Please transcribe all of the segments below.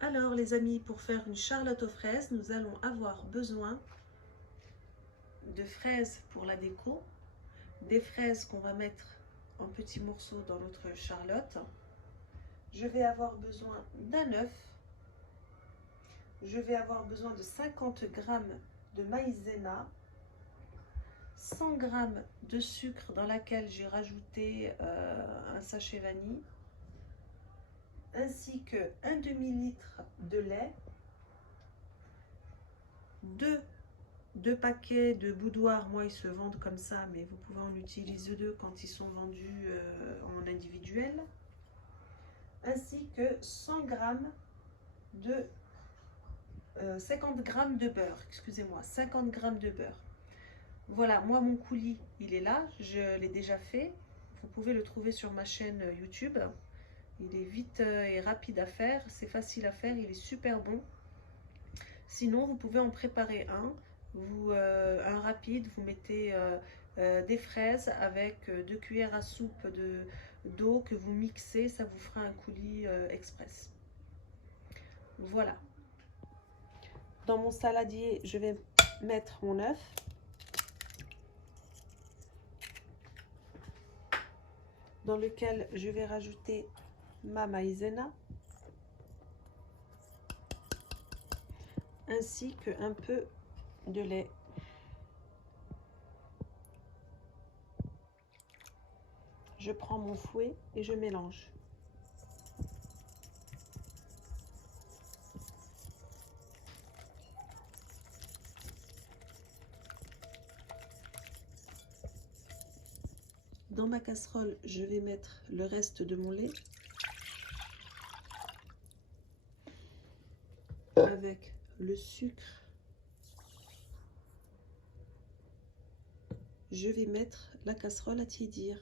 Alors les amis, pour faire une charlotte aux fraises, nous allons avoir besoin de fraises pour la déco, des fraises qu'on va mettre en petits morceaux dans notre charlotte. Je vais avoir besoin d'un œuf. Je vais avoir besoin de 50 g de maïzena, 100 g de sucre dans laquelle j'ai rajouté un sachet vanille, ainsi que un demi-litre de lait, deux paquets de boudoirs. Moi ils se vendent comme ça, mais vous pouvez en utiliser deux quand ils sont vendus en individuel, ainsi que 100 g de 50 g de beurre, excusez-moi, 50 g de beurre. Voilà, moi mon coulis il est là, je l'ai déjà fait. Vous pouvez le trouver sur ma chaîne YouTube. Il est vite et rapide à faire, c'est facile à faire, il est super bon. Sinon, vous pouvez en préparer un rapide. Vous mettez des fraises avec 2 cuillères à soupe d'eau que vous mixez, ça vous fera un coulis express. Voilà. Dans mon saladier, je vais mettre mon œuf. Dans lequel je vais rajouter ma maïzena. Ainsi qu'un peu de lait. Je prends mon fouet et je mélange. Dans ma casserole, je vais mettre le reste de mon lait avec le sucre. Je vais mettre la casserole à tiédir.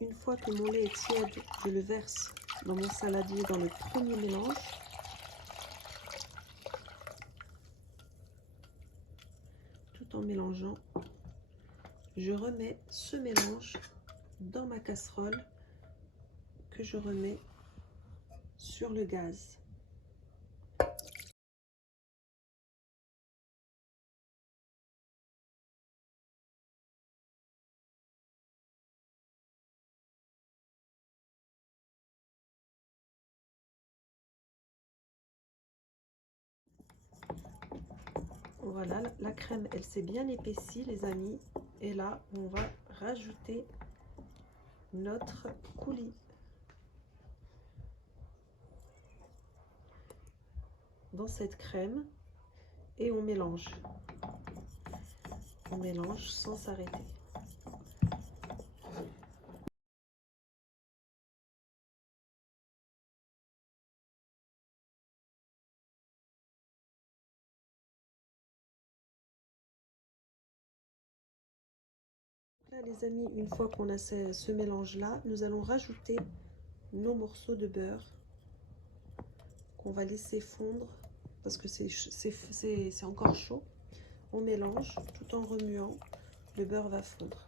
Une fois que mon lait est tiède, je le verse dans mon saladier dans le premier mélange. Tout en mélangeant, je remets ce mélange dans ma casserole que je remets sur le gaz. Voilà, la crème, elle s'est bien épaissie, les amis. Et là, on va rajouter notre coulis dans cette crème et on mélange. On mélange sans s'arrêter. Là, les amis, une fois qu'on a ce mélange-là, nous allons rajouter nos morceaux de beurre qu'on va laisser fondre parce que c'est encore chaud. On mélange tout en remuant, le beurre va fondre.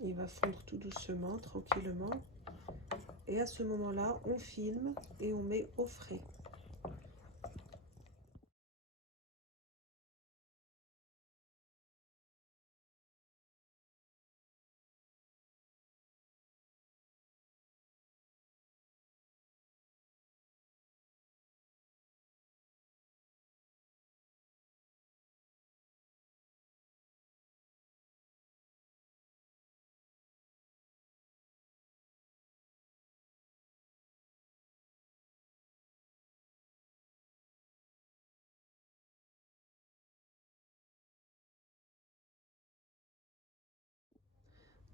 Il va fondre tout doucement, tranquillement. Et à ce moment-là, on filme et on met au frais.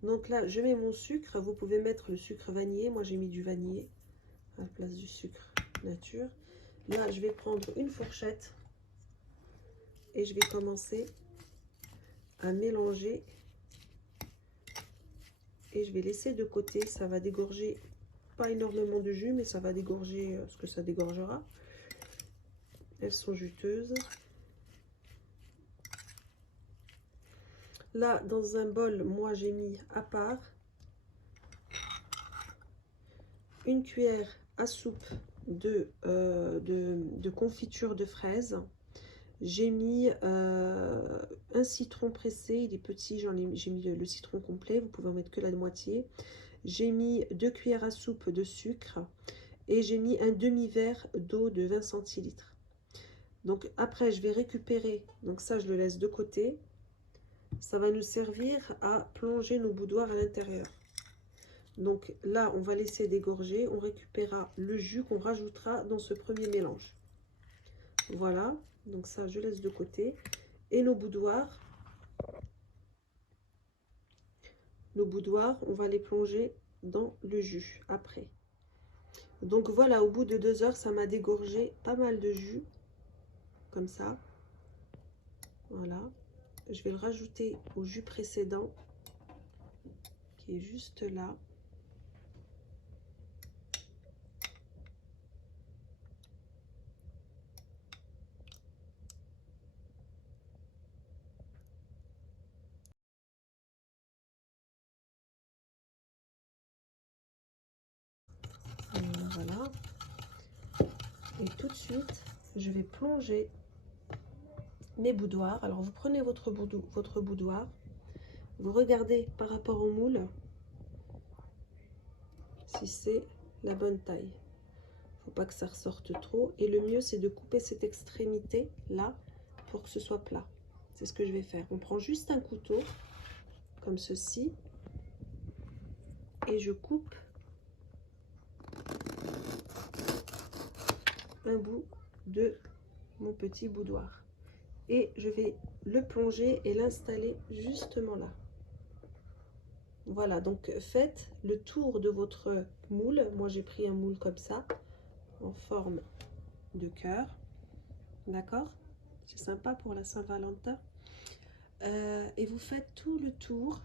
Donc là, je mets mon sucre. Vous pouvez mettre le sucre vanillé. Moi, j'ai mis du vanillé à la place du sucre nature. Là, je vais prendre une fourchette et je vais commencer à mélanger. Et je vais laisser de côté. Ça va dégorger pas énormément de jus, mais ça va dégorger ce que ça dégorgera. Elles sont juteuses. Là, dans un bol, moi, j'ai mis à part une cuillère à soupe de confiture de fraises. J'ai mis un citron pressé, il est petit, j'ai mis le citron complet, vous pouvez en mettre que la moitié. J'ai mis 2 cuillères à soupe de sucre et j'ai mis un demi-verre d'eau de 20 centilitres. Donc après, je vais récupérer, donc ça je le laisse de côté. Ça va nous servir à plonger nos boudoirs à l'intérieur. Donc là, on va laisser dégorger, on récupérera le jus qu'on rajoutera dans ce premier mélange. Voilà, donc ça je laisse de côté. Et nos boudoirs, on va les plonger dans le jus après. Donc voilà, au bout de 2 heures, ça m'a dégorgé pas mal de jus, comme ça. Voilà, je vais le rajouter au jus précédent, qui est juste là. Voilà. Et tout de suite, je vais plonger mes boudoirs. Alors, vous prenez votre boudoir, vous regardez par rapport au moule si c'est la bonne taille. Faut pas que ça ressorte trop. Et le mieux, c'est de couper cette extrémité là pour que ce soit plat. C'est ce que je vais faire. On prend juste un couteau, comme ceci, et je coupe un bout de mon petit boudoir. Et je vais le plonger et l'installer justement là. Voilà, donc faites le tour de votre moule. Moi, j'ai pris un moule comme ça, en forme de cœur. D'accord? C'est sympa pour la Saint-Valentin. Et vous faites tout le tour.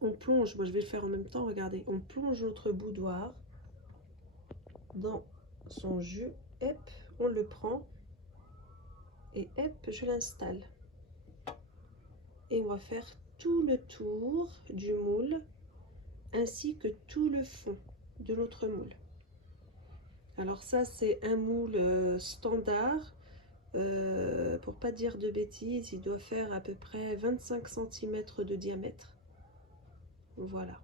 On plonge, moi je vais le faire en même temps, regardez. On plonge notre boudoir dans son jus. Hop, on le prend. Et hop, je l'installe. Et on va faire tout le tour du moule, ainsi que tout le fond de notre moule. Alors ça, c'est un moule standard. Pour pas dire de bêtises, il doit faire à peu près 25 cm de diamètre. Voilà.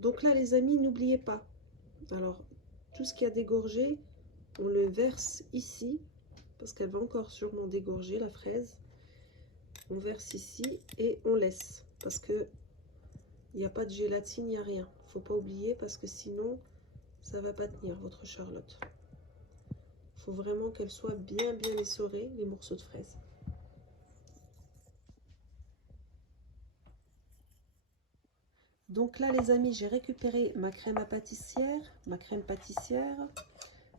Donc là, les amis, n'oubliez pas. Alors, tout ce qui a dégorgé, on le verse ici, parce qu'elle va encore sûrement dégorger, la fraise. On verse ici et on laisse, parce que il n'y a pas de gélatine, il n'y a rien. Faut pas oublier, parce que sinon, ça va pas tenir votre Charlotte. Faut vraiment qu'elle soit bien essorée, les morceaux de fraises. Donc là, les amis, j'ai récupéré ma crème pâtissière.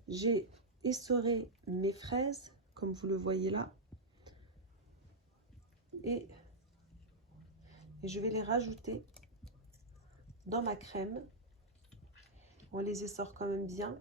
J'ai essoré mes fraises, comme vous le voyez là. Et je vais les rajouter dans ma crème. On les essore quand même bien.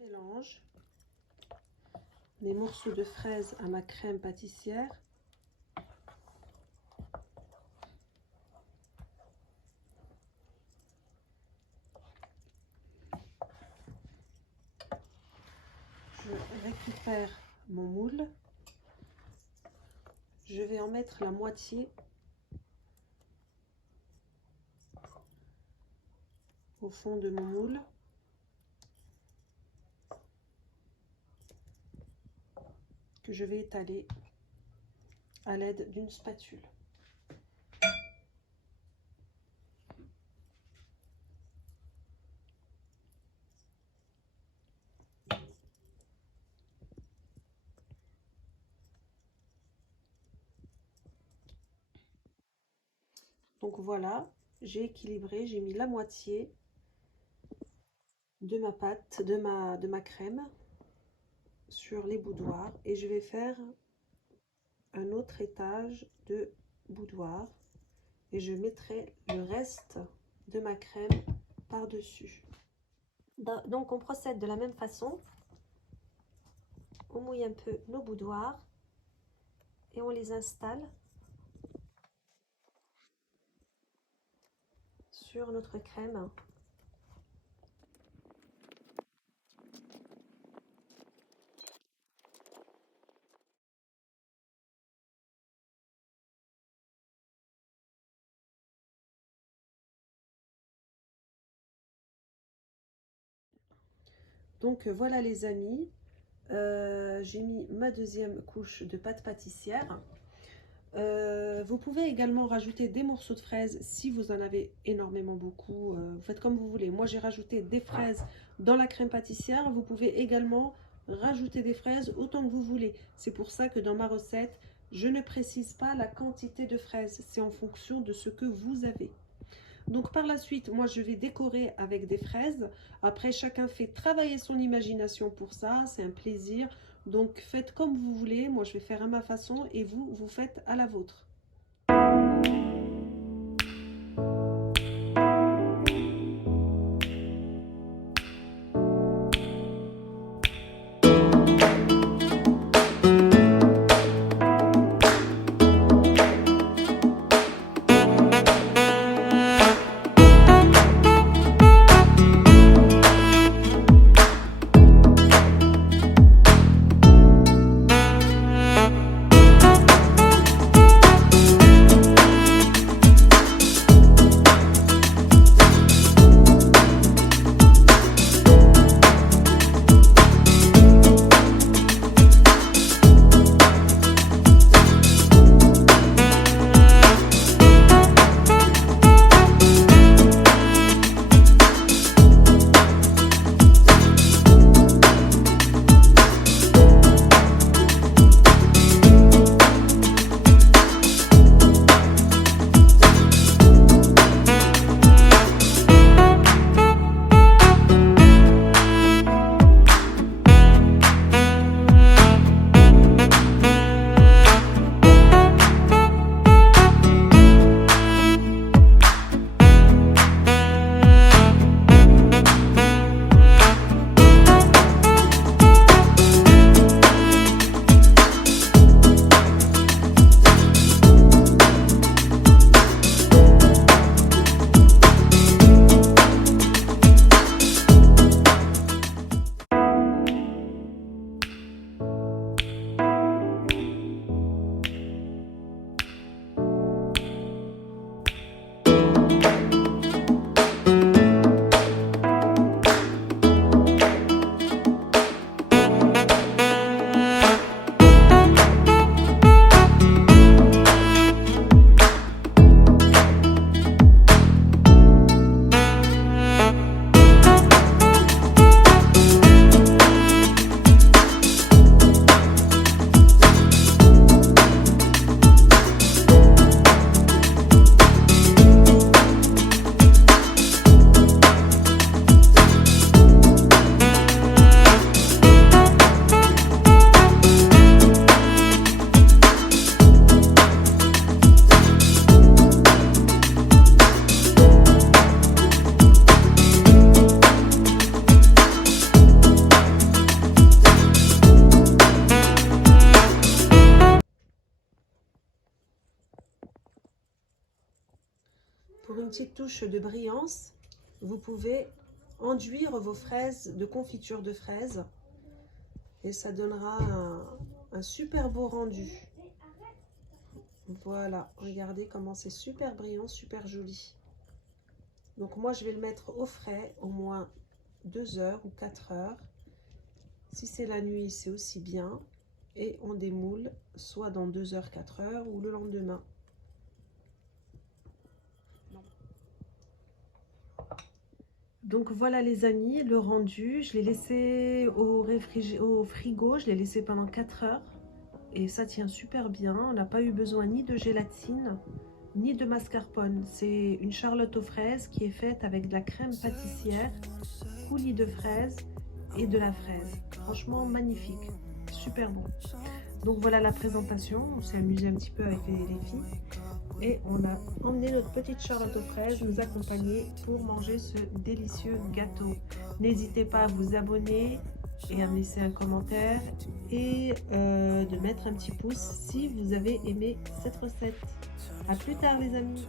Mélange mes morceaux de fraises à ma crème pâtissière. Je récupère mon moule. Je vais en mettre la moitié au fond de mon moule. Que je vais étaler à l'aide d'une spatule. Donc voilà, j'ai équilibré, j'ai mis la moitié de ma pâte, de ma crème sur les boudoirs et je vais faire un autre étage de boudoir et je mettrai le reste de ma crème par-dessus. Donc on procède de la même façon. On mouille un peu nos boudoirs et on les installe sur notre crème. Donc voilà les amis, j'ai mis ma deuxième couche de pâte pâtissière. Vous pouvez également rajouter des morceaux de fraises si vous en avez énormément beaucoup. Vous faites comme vous voulez. Moi, j'ai rajouté des fraises dans la crème pâtissière. Vous pouvez également rajouter des fraises autant que vous voulez. C'est pour ça que dans ma recette, je ne précise pas la quantité de fraises. C'est en fonction de ce que vous avez. Donc par la suite, moi je vais décorer avec des fraises. Après, chacun fait travailler son imagination pour ça, c'est un plaisir. Donc faites comme vous voulez, moi je vais faire à ma façon et vous, vous faites à la vôtre. Pour une petite touche de brillance, vous pouvez enduire vos fraises de confiture de fraises et ça donnera un super beau rendu. Voilà, regardez comment c'est super brillant, super joli. Donc moi je vais le mettre au frais au moins 2 heures ou 4 heures. Si c'est la nuit, c'est aussi bien. Et on démoule soit dans 2 heures, 4 heures ou le lendemain. Donc voilà les amis, le rendu, je l'ai laissé au frigo, je l'ai laissé pendant 4 heures et ça tient super bien. On n'a pas eu besoin ni de gélatine ni de mascarpone. C'est une charlotte aux fraises qui est faite avec de la crème pâtissière, coulis de fraises et de la fraise. Franchement magnifique, super bon. Donc voilà la présentation, on s'est amusé un petit peu avec les filles. Et on a emmené notre petite charlotte aux fraises nous accompagner pour manger ce délicieux gâteau. N'hésitez pas à vous abonner et à me laisser un commentaire et de mettre un petit pouce si vous avez aimé cette recette. À plus tard les amis.